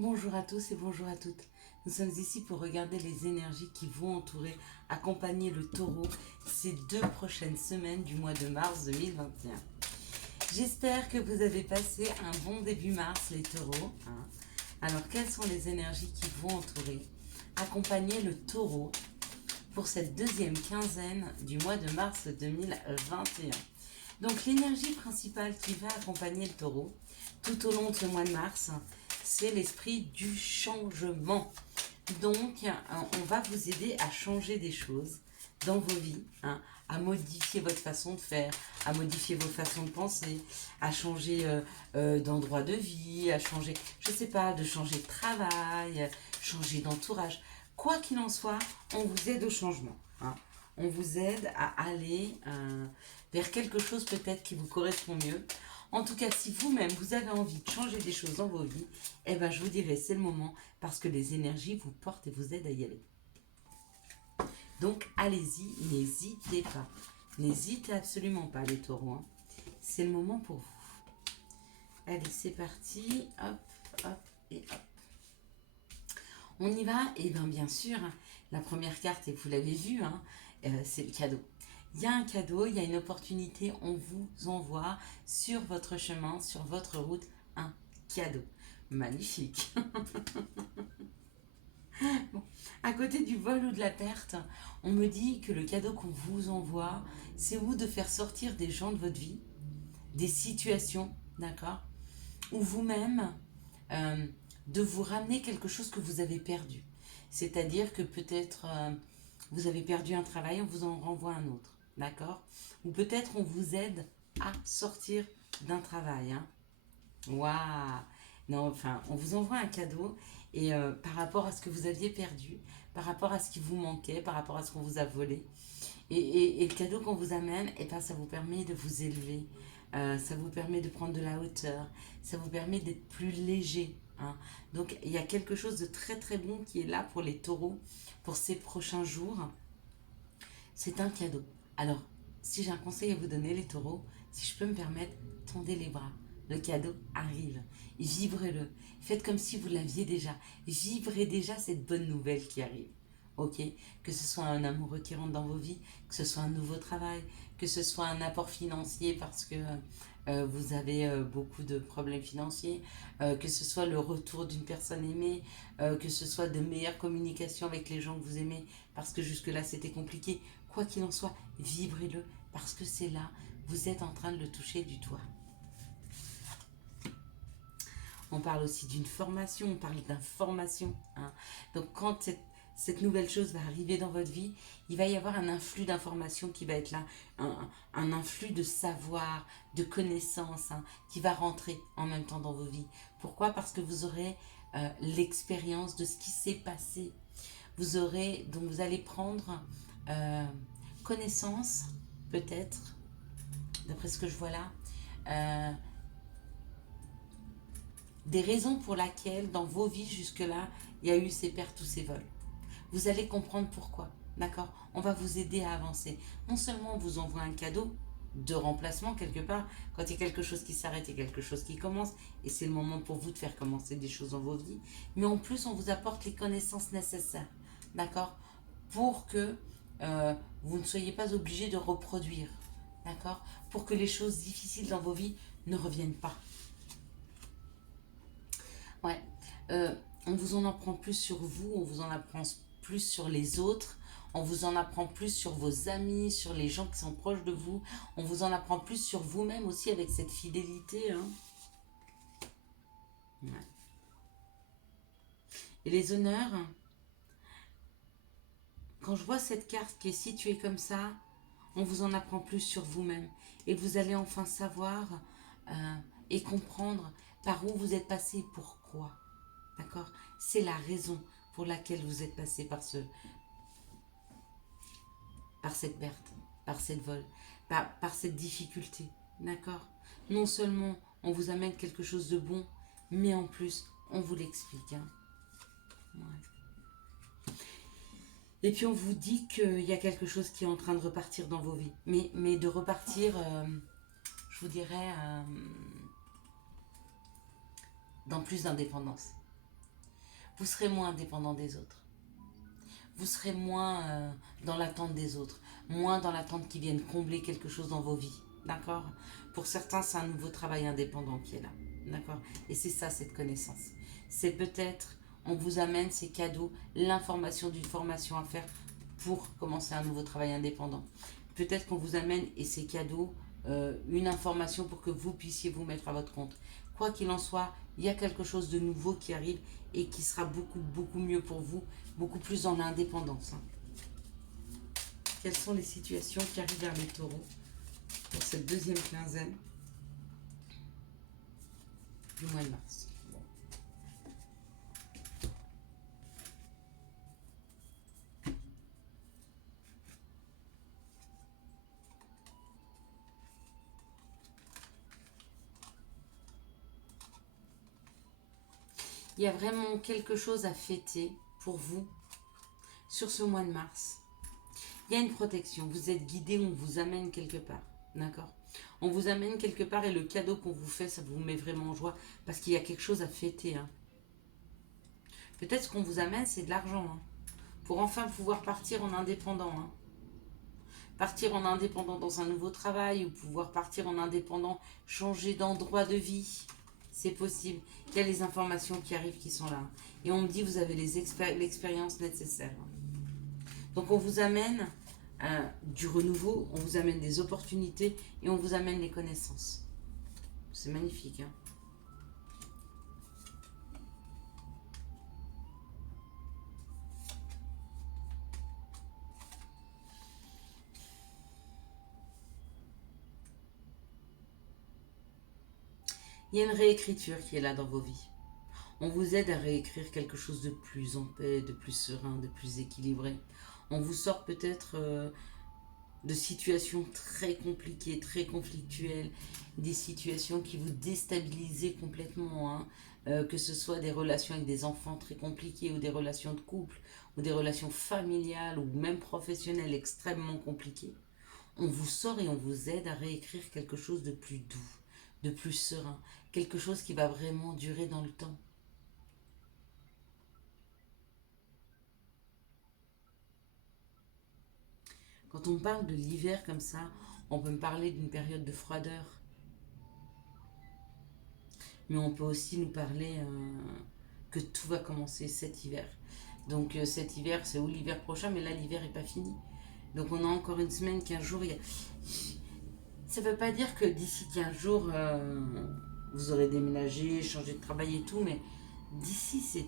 Bonjour à tous et bonjour à toutes. Nous sommes ici pour regarder les énergies qui vont entourer, accompagner le taureau ces 2 prochaines semaines du mois de mars 2021. J'espère que vous avez passé un bon début mars, les taureaux. Alors, quelles sont les énergies qui vont entourer, accompagner le taureau pour cette deuxième quinzaine du mois de mars 2021? Donc, l'énergie principale qui va accompagner le taureau tout au long de ce mois de mars, c'est l'esprit du changement. Donc, on va vous aider à changer des choses dans vos vies, à modifier votre façon de faire, à modifier vos façons de penser, à changer d'endroit de vie, à changer, je sais pas, de changer de travail, changer d'entourage. Quoi qu'il en soit, on vous aide au changement. On vous aide à aller vers quelque chose peut-être qui vous correspond mieux. En tout cas, si vous-même, vous avez envie de changer des choses dans vos vies, eh ben, je vous dirais, c'est le moment parce que les énergies vous portent et vous aident à y aller. Donc, allez-y, n'hésitez pas. N'hésitez absolument pas, les taureaux. C'est le moment pour vous. Allez, c'est parti. Hop, hop et hop. On y va. Et bien sûr, la première carte, et vous l'avez vu, c'est le cadeau. Il y a un cadeau, il y a une opportunité, on vous envoie sur votre chemin, sur votre route, un cadeau. Magnifique. Bon. À côté du vol ou de la perte, on me dit que le cadeau qu'on vous envoie, c'est vous de faire sortir des gens de votre vie, des situations, d'accord, ou vous-même de vous ramener quelque chose que vous avez perdu. C'est-à-dire que peut-être vous avez perdu un travail, on vous en renvoie un autre, d'accord? Ou peut-être on vous aide à sortir d'un travail. Waouh! Non, enfin, on vous envoie un cadeau et par rapport à ce que vous aviez perdu, par rapport à ce qui vous manquait, par rapport à ce qu'on vous a volé. Et le cadeau qu'on vous amène, et ben, ça vous permet de vous élever, ça vous permet de prendre de la hauteur, ça vous permet d'être plus léger. Donc il y a quelque chose de très très bon qui est là pour les taureaux pour ces prochains jours. C'est un cadeau. Alors, si j'ai un conseil à vous donner, les taureaux, si je peux me permettre, tendez les bras. Le cadeau arrive. Vivrez-le. Faites comme si vous l'aviez déjà. Vivrez déjà cette bonne nouvelle qui arrive. Ok? Que ce soit un amoureux qui rentre dans vos vies, que ce soit un nouveau travail, que ce soit un apport financier parce que vous avez beaucoup de problèmes financiers, que ce soit le retour d'une personne aimée, que ce soit de meilleures communications avec les gens que vous aimez parce que jusque-là c'était compliqué. Quoi qu'il en soit, vibrez-le parce que c'est là, vous êtes en train de le toucher du doigt. On parle aussi d'une formation, on parle d'information. Donc quand cette nouvelle chose va arriver dans votre vie, il va y avoir un influx d'informations qui va être là, un influx de savoir, de connaissances qui va rentrer en même temps dans vos vies. Pourquoi? Parce que vous aurez l'expérience de ce qui s'est passé. Donc vous allez prendre euh, connaissance, peut-être, d'après ce que je vois là, euh, des raisons pour lesquelles dans vos vies jusque-là, il y a eu ces pertes ou ces vols. Vous allez comprendre pourquoi, d'accord? On va vous aider à avancer. Non seulement on vous envoie un cadeau de remplacement quelque part, quand il y a quelque chose qui s'arrête, il y a quelque chose qui commence, et c'est le moment pour vous de faire commencer des choses dans vos vies, mais en plus on vous apporte les connaissances nécessaires, d'accord? Pour que vous ne soyez pas obligé de reproduire, d'accord? Pour que les choses difficiles dans vos vies ne reviennent pas. Ouais. On vous en apprend plus sur vous, on vous en apprend plus sur les autres, on vous en apprend plus sur vos amis, sur les gens qui sont proches de vous, on vous en apprend plus sur vous-même aussi avec cette fidélité. Ouais. Et les honneurs, quand je vois cette carte qui est située comme ça, on vous en apprend plus sur vous-même. Et vous allez enfin savoir et comprendre par où vous êtes passé, pourquoi. D'accord? C'est la raison pour laquelle vous êtes passé par cette perte, par cette vol, par cette difficulté. D'accord? Non seulement on vous amène quelque chose de bon, mais en plus, on vous l'explique. Ouais. Et puis on vous dit qu'il y a quelque chose qui est en train de repartir dans vos vies. Mais de repartir, je vous dirais, dans plus d'indépendance. Vous serez moins dépendant des autres. Vous serez moins dans l'attente des autres, moins dans l'attente qu'ils viennent combler quelque chose dans vos vies. D'accord? Pour certains, c'est un nouveau travail indépendant qui est là. D'accord? Et c'est ça, cette connaissance. C'est peut-être, on vous amène ces cadeaux, l'information d'une formation à faire pour commencer un nouveau travail indépendant. Peut-être qu'on vous amène, et ces cadeaux, une information pour que vous puissiez vous mettre à votre compte. Quoi qu'il en soit, il y a quelque chose de nouveau qui arrive et qui sera beaucoup, beaucoup mieux pour vous, beaucoup plus dans l'indépendance. Quelles sont les situations qui arrivent vers les taureaux pour cette deuxième quinzaine du mois de mars? Il y a vraiment quelque chose à fêter pour vous sur ce mois de mars. Il y a une protection, vous êtes guidé, on vous amène quelque part, d'accord? On vous amène quelque part et le cadeau qu'on vous fait, ça vous met vraiment en joie parce qu'il y a quelque chose à fêter. Peut-être ce qu'on vous amène, c'est de l'argent, pour enfin pouvoir partir en indépendant. Partir en indépendant dans un nouveau travail ou pouvoir partir en indépendant, changer d'endroit de vie. C'est possible. Il y a les informations qui arrivent qui sont là. Et on me dit, vous avez l'expérience nécessaire. Donc on vous amène du renouveau, on vous amène des opportunités et on vous amène les connaissances. C'est magnifique. Il y a une réécriture qui est là dans vos vies. On vous aide à réécrire quelque chose de plus en paix, de plus serein, de plus équilibré. On vous sort peut-être de situations très compliquées, très conflictuelles, des situations qui vous déstabilisent complètement, que ce soit des relations avec des enfants très compliquées ou des relations de couple ou des relations familiales ou même professionnelles extrêmement compliquées. On vous sort et on vous aide à réécrire quelque chose de plus doux, de plus serein, quelque chose qui va vraiment durer dans le temps. Quand on parle de l'hiver comme ça, on peut me parler d'une période de froideur. Mais on peut aussi nous parler que tout va commencer cet hiver. Donc cet hiver, c'est ou l'hiver prochain, mais là l'hiver n'est pas fini. Donc on a encore une semaine, 15 jours. Ça ne veut pas dire que d'ici 15 jours, vous aurez déménagé, changé de travail et tout, mais d'ici, c'est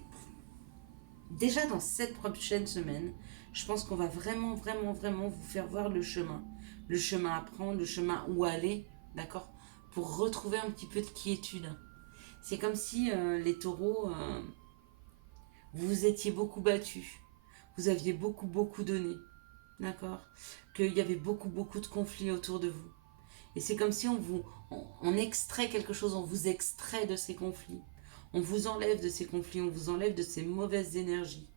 déjà dans cette prochaine semaine, je pense qu'on va vraiment, vraiment, vraiment vous faire voir le chemin à prendre, le chemin où aller, d'accord, pour retrouver un petit peu de quiétude. C'est comme si les taureaux, vous vous étiez beaucoup battus, vous aviez beaucoup, beaucoup donné, d'accord, qu'il y avait beaucoup, beaucoup de conflits autour de vous. Et c'est comme si on extrait quelque chose, on vous extrait de ces conflits. On vous enlève de ces conflits, on vous enlève de ces mauvaises énergies.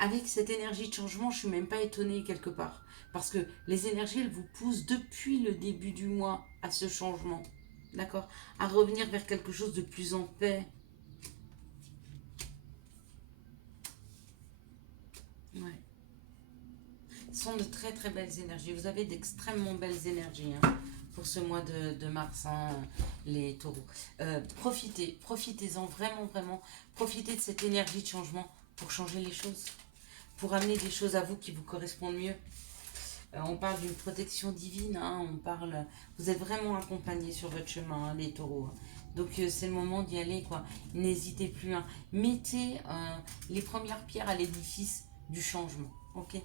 Avec cette énergie de changement, je ne suis même pas étonnée quelque part. Parce que les énergies, elles vous poussent depuis le début du mois à ce changement. D'accord? À revenir vers quelque chose de plus en paix. Ouais. Ce sont de très très belles énergies. Vous avez d'extrêmement belles énergies pour ce mois de mars, les taureaux. Profitez-en vraiment, vraiment. Profitez de cette énergie de changement pour changer les choses. Pour amener des choses à vous qui vous correspondent mieux. On parle d'une protection divine, vous êtes vraiment accompagnés sur votre chemin, les taureaux. Donc c'est le moment d'y aller, quoi. N'hésitez plus. Mettez les premières pierres à l'édifice du changement. Ok.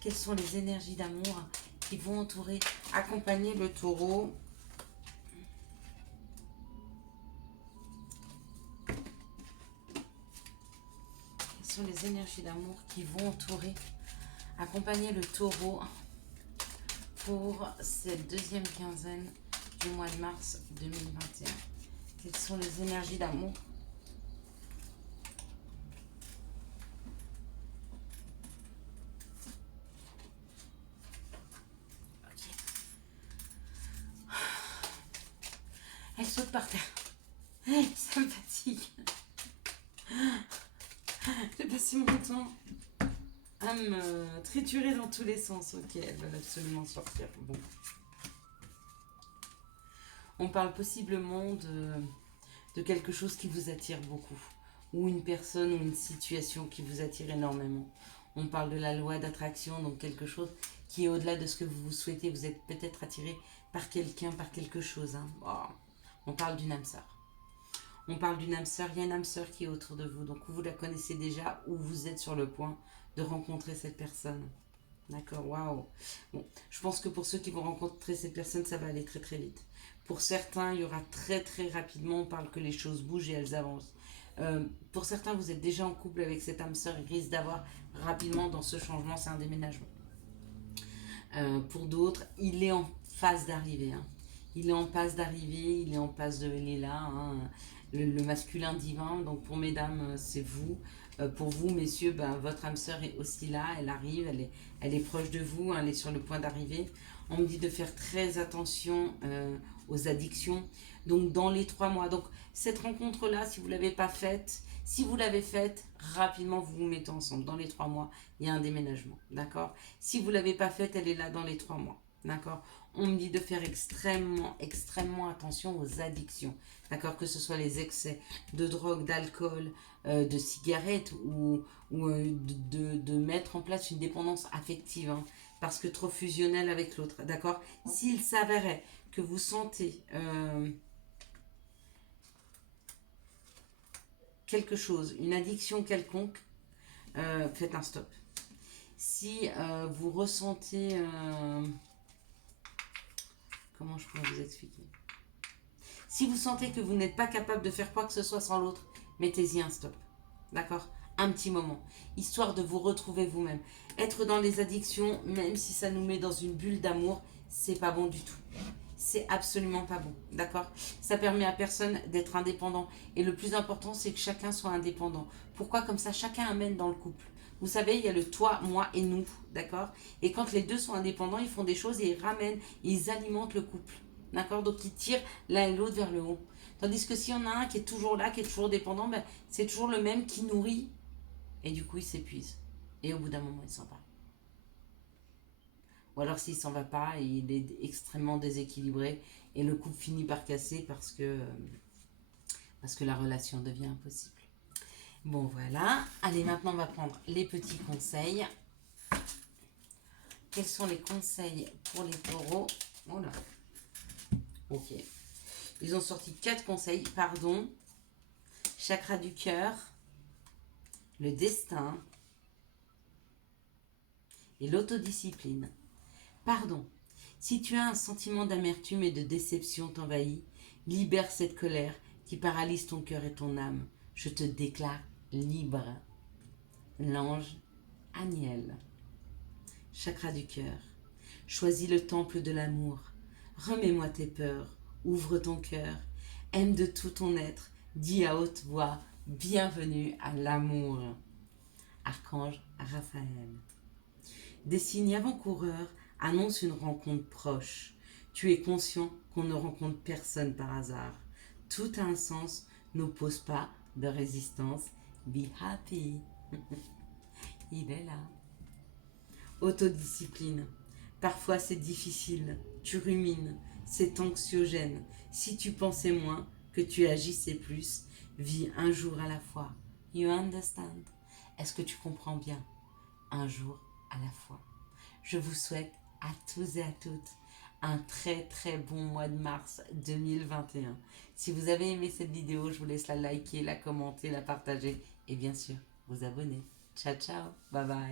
Quelles sont les énergies d'amour qui vont entourer, accompagner le taureau? Quelles sont les énergies d'amour qui vont entourer, accompagner le taureau pour cette deuxième quinzaine du mois de mars 2021? Quelles sont les énergies d'amour? Ok. Elle saute par terre. Ça me fatigue. passer mon temps à me triturer dans tous les sens. Ok, elles veulent absolument sortir. Bon. On parle possiblement de quelque chose qui vous attire beaucoup. Ou une personne ou une situation qui vous attire énormément. On parle de la loi d'attraction, donc quelque chose qui est au-delà de ce que vous souhaitez. Vous êtes peut-être attiré par quelqu'un, par quelque chose. Hein. Oh. On parle d'une âme sœur. On parle d'une âme sœur. Il y a une âme sœur qui est autour de vous. Donc vous la connaissez déjà ou vous êtes sur le point de rencontrer cette personne. D'accord, waouh. Bon, je pense que pour ceux qui vont rencontrer cette personne, ça va aller très très vite. Pour certains, il y aura très très rapidement, on parle que les choses bougent et elles avancent. Pour certains, vous êtes déjà en couple avec cette âme sœur, il risque d'avoir rapidement dans ce changement, c'est un déménagement. Pour d'autres, il est en phase d'arrivée. Hein. Il est en passe d'arrivée, il est en passe de... Il est là, hein, le masculin divin. Donc pour mesdames, c'est vous. Pour vous, messieurs, ben, votre âme sœur est aussi là, elle arrive, elle est proche de vous, hein, elle est sur le point d'arriver. On me dit de faire très attention aux addictions. Donc dans les 3 mois. Donc cette rencontre-là, si vous ne l'avez pas faite, si vous l'avez faite, rapidement vous vous mettez ensemble. Dans les 3 mois, il y a un déménagement. D'accord? Si vous ne l'avez pas faite, elle est là dans les 3 mois. D'accord? On me dit de faire extrêmement, extrêmement attention aux addictions. D'accord? Que ce soit les excès de drogue, d'alcool, de cigarettes ou de mettre en place une dépendance affective. Hein, parce que trop fusionnel avec l'autre. D'accord? S'il s'avérait que vous sentez quelque chose, une addiction quelconque, faites un stop. Si vous ressentez... comment je pourrais vous expliquer? Si vous sentez que vous n'êtes pas capable de faire quoi que ce soit sans l'autre, mettez-y un stop. D'accord? Un petit moment. Histoire de vous retrouver vous-même. Être dans les addictions, même si ça nous met dans une bulle d'amour, c'est pas bon du tout. C'est absolument pas bon. D'accord? Ça permet à personne d'être indépendant. Et le plus important, c'est que chacun soit indépendant. Pourquoi? Comme ça, chacun amène dans le couple. Vous savez, il y a le toi, moi et nous. D'accord? Et quand les deux sont indépendants, ils font des choses et ils ramènent, ils alimentent le couple. D'accord? Donc ils tirent l'un et l'autre vers le haut. Tandis que s'il y en a un qui est toujours là, qui est toujours dépendant, ben, c'est toujours le même qui nourrit. Et du coup, il s'épuise. Et au bout d'un moment, il s'en va. Ou alors s'il s'en va pas, il est extrêmement déséquilibré. Et le couple finit par casser parce que la relation devient impossible. Bon, voilà. Allez, maintenant, on va prendre les petits conseils. Quels sont les conseils pour les taureaux? Oh là. Ok. Ils ont sorti 4 conseils. Pardon. Chakra du cœur. Le destin. Et l'autodiscipline. Pardon. Si tu as un sentiment d'amertume et de déception t'envahit, libère cette colère qui paralyse ton cœur et ton âme. Je te déclare libre. L'ange Aniel. Chakra du cœur. Choisis le temple de l'amour. Remets-moi tes peurs. Ouvre ton cœur. Aime de tout ton être. Dis à haute voix, bienvenue à l'amour. Archange Raphaël. Des signes avant-coureurs annoncent une rencontre proche. Tu es conscient qu'on ne rencontre personne par hasard. Tout a un sens, n'oppose pas de résistance. Be happy. Il est là. Autodiscipline. Parfois c'est difficile, tu rumines, c'est anxiogène. Si tu pensais moins, que tu agissais plus, vis un jour à la fois. You understand? Est-ce que tu comprends bien? Un jour à la fois. Je vous souhaite à tous et à toutes un très très bon mois de mars 2021. Si vous avez aimé cette vidéo, je vous laisse la liker, la commenter, la partager et bien sûr vous abonner. Ciao ciao, bye bye.